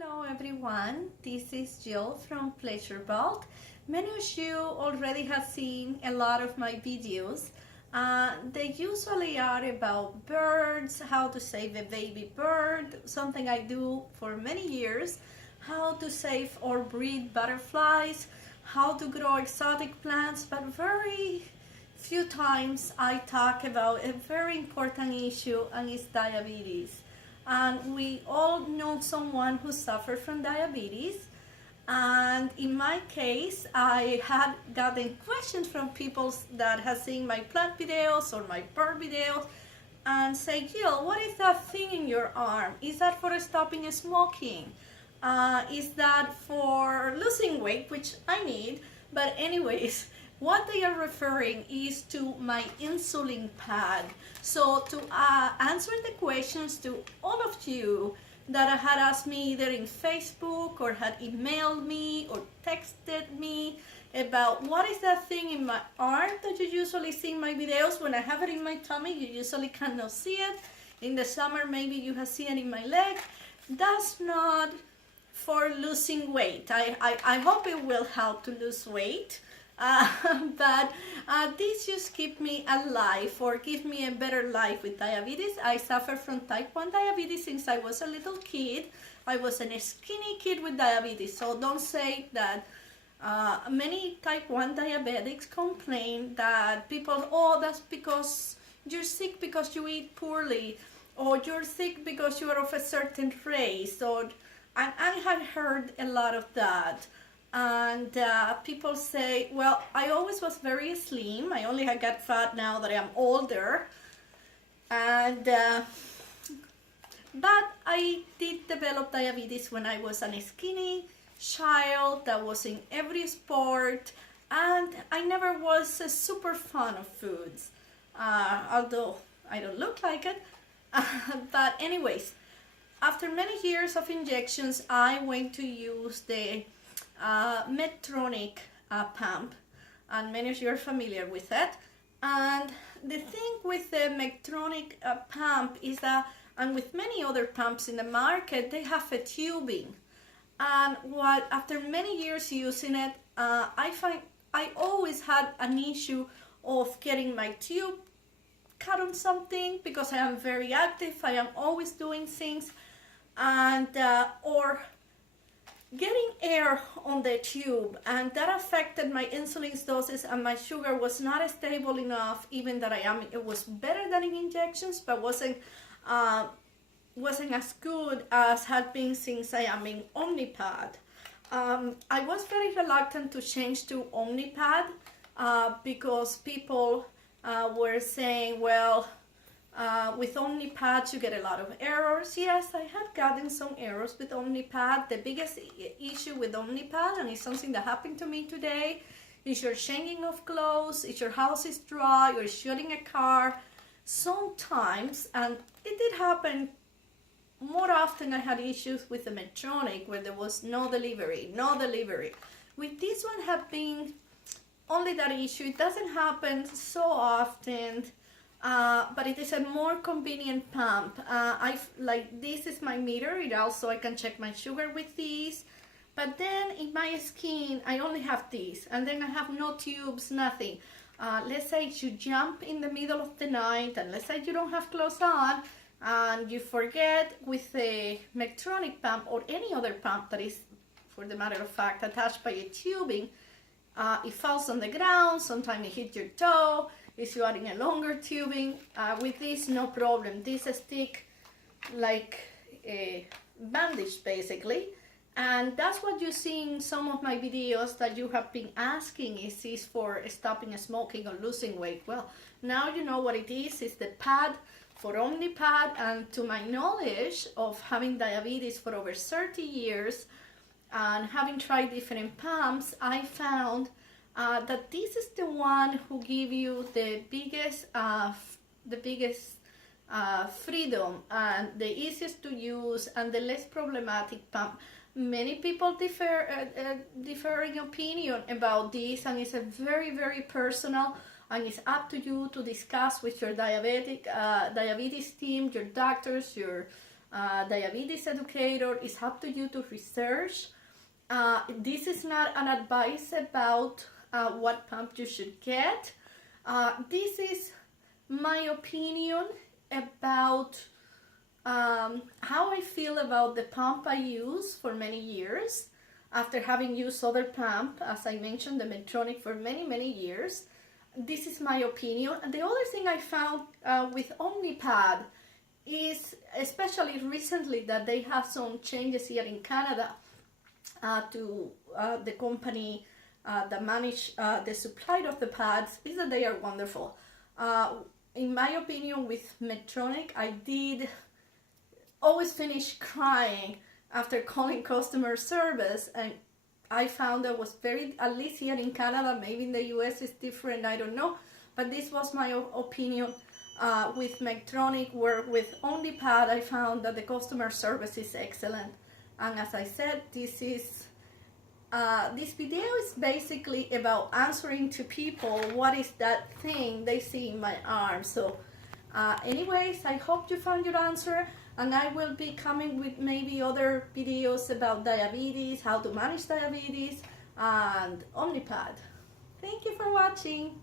Hello everyone, this is Jill from Pleasurevault. Many of you already have seen a lot of my videos. They usually are about birds, how to save a baby bird, something I do for many years, how to save or breed butterflies, how to grow exotic plants, but very few times I talk about a very important issue, and it's diabetes. And we all know someone who suffered from diabetes. And in my case, I had gotten questions from people that have seen my plant videos or my bird videos and say, Jill, what is that thing in your arm? Is that for stopping smoking? Is that for losing weight, which I need? But anyways, what they are referring is to my insulin pad. So to answer the questions to all of you that had asked me either in Facebook or had emailed me or texted me about what is that thing in my arm that you usually see in my videos. When I have it in my tummy, you usually cannot see it. In the summer, maybe you have seen it in my leg. That's not for losing weight. I hope it will help to lose weight. But this just keep me alive or give me a better life with diabetes. I suffer from type 1 diabetes since I was a little kid. I was a skinny kid with diabetes, so don't say that. Many type 1 diabetics complain that people, oh, that's because you're sick because you eat poorly, or you're sick because you are of a certain race, or I had heard a lot of that. And people say, well, I always was very slim. I only have got fat now that I'm older. And but I did develop diabetes when I was a skinny child that was in every sport, and I never was a super fan of foods, although I don't look like it. But anyways, after many years of injections, I went to use the Medtronic pump, and many of you are familiar with it. And the thing with the Medtronic pump is that, and with many other pumps in the market, they have a tubing. And what after many years using it, I find I always had an issue of getting my tube cut on something, because I am very active. I am always doing things, and or getting air on the tube, and that affected my insulin doses, and my sugar was not stable enough. Even that it was better than in injections, but wasn't as good as had been since I am in Omnipod. I was very reluctant to change to Omnipod because people were saying, well, with Omnipod you get a lot of errors. Yes, I had gotten some errors with Omnipod. The biggest issue with Omnipod, and it's something that happened to me today, is your changing of clothes, if your house is dry, or shutting a car. Sometimes, and it did happen more often, I had issues with the Medtronic where there was no delivery. With this one have been only that issue. It doesn't happen so often. But it is a more convenient pump. Like, this is my meter. It also, I can check my sugar with this. But then in my skin, I only have this, and then I have no tubes, nothing. Let's say you jump in the middle of the night, and let's say you don't have clothes on, and you forget with the Medtronic pump or any other pump that is, for the matter of fact, attached by a tubing, it falls on the ground. Sometimes it hits your toe. If you are in a longer tubing, with this, no problem. This stick like a bandage basically, and that's what you see in some of my videos that you have been asking, is this for stopping smoking or losing weight? Well, now you know what it is. It's the pad for Omnipod, and to my knowledge of having diabetes for over 30 years and having tried different pumps, I found that this is the one who give you the biggest freedom and the easiest to use and the less problematic pump. Many people differ in opinion about this, and it's a very, very personal, and it's up to you to discuss with your diabetes team, your doctors, your diabetes educator. It's up to you to research. This is not an advice about what pump you should get. This is my opinion about how I feel about the pump I use for many years after having used other pump, as I mentioned, the Medtronic, for many years. This is my opinion. And the other thing I found with Omnipod is, especially recently, that they have some changes here in Canada to the company that manage the supply of the pads, is that they are wonderful. In my opinion, with Medtronic, I did always finish crying after calling customer service, and I found that was very, at least here in Canada, maybe in the US it's different, I don't know, but this was my opinion with Medtronic, where with Omnipod I found that the customer service is excellent. And as I said, this video is basically about answering to people what is that thing they see in my arm. So anyways, I hope you found your answer, and I will be coming with maybe other videos about diabetes, how to manage diabetes, and Omnipod. Thank you for watching.